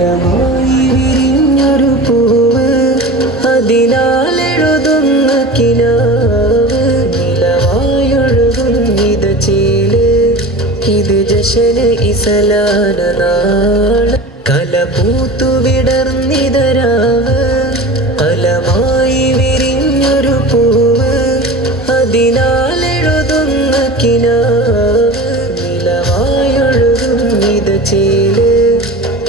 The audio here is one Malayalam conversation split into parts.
കലമായി വിരിഞ്ഞൊരു പൂവ് അതിനാലെഴുതുന്ന കിനാവ് നിലവായൊഴുകുന്നിത ചേല് ഇത് ജശ്ന് ഇസലാന നാള് കല പൂത്തു വിടർന്നിതരാവ് കലമായി വിരിഞ്ഞൊരു പൂവ് അതിനാലെഴുതുന്ന കിനാവ് നിലവായൊഴുകുന്നിത ചേല്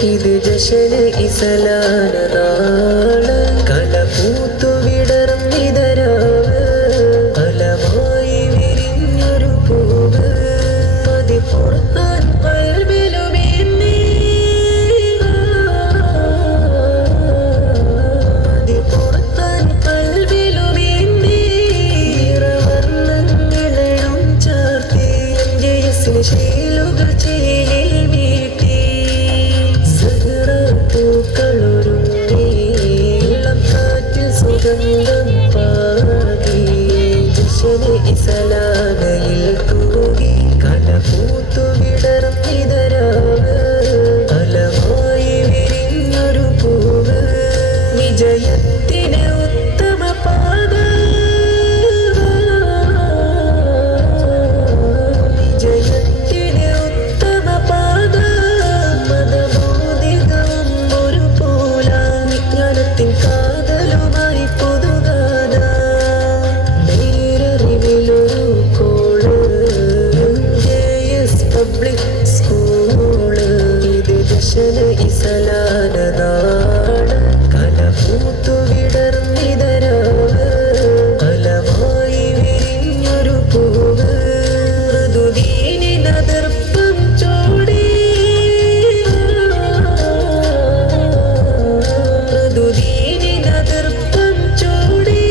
ഇത് ജശ്ന് ഇസലാന നാള് കല പൂത്തു വിടർന്നിതരാവ് കലമായി വിരിഞ്ഞൊരു പൂവ് പതിപ്പുറത്താൻ കൽബിലുമേന്നി പതിപ്പുറത്താൻ കൽബിലുമേന്നി നിറവർണ്ണങ്ങളെഴും ചാർത്തി ജയസിന് ശീലുകൾ ചേലിൽ വീട്ടി പൂക്കളൊരുങ്ങി ഇളം കാറ്റിൽ സുഗന്ധം പാകി ജശ്ന് ഇസലാനയിൽ തൂകി കല പൂത്തു വിടർന്നിതരാവ് കലമായി വിരിഞ്ഞൊരു പൂവ് വിജയത്തിന് ഉത്തമ പാത വിജയത്തിന് ഉത്തമ പാത മതബോധികവും ഒരു പോല വിജ്ഞാനത്തിൻ കാതലുമായി പുതുകാത നേരറിവിലൊരു കോള് JS പബ്ലിക് സ്കൂള് ഇത് ജശ്ന് ഇസലാന നാള് കല പൂത്തു വിടർന്നിതരാവ് കലമായി വിരിഞ്ഞൊരു പൂവ് ഋതുദീനിനദർപ്പം ചോടി ഋതുദീനിനദർപ്പം ചോടി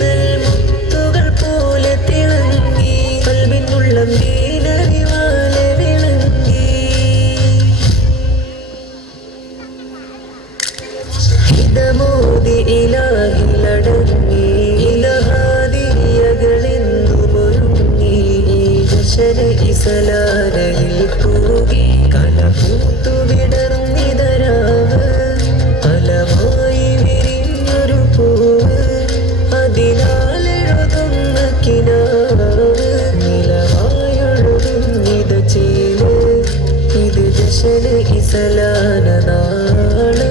നെൽമുത്തുകൾ പോലെ തിളങ്ങി കൽബിനുള്ളം ദീനറിവാലെ വിളങ്ങി ഹിതമോദി ഇലാഹിലടങ്ങി ഇലഹാദിയകളെന്നുമൊരുങ്ങി ജശ്ന് ഇസലാനയിൽ തൂകി കല പൂത്തു വിടർന്നിതരാവ് കലമായി വിരിഞ്ഞൊരു പൂവ് അതിനാലെഴുതുന്ന കിനാവ് നിലവായൊഴുകുന്നിത ചേല് ഇത് ജശ്ന് ഇസലാന നാള്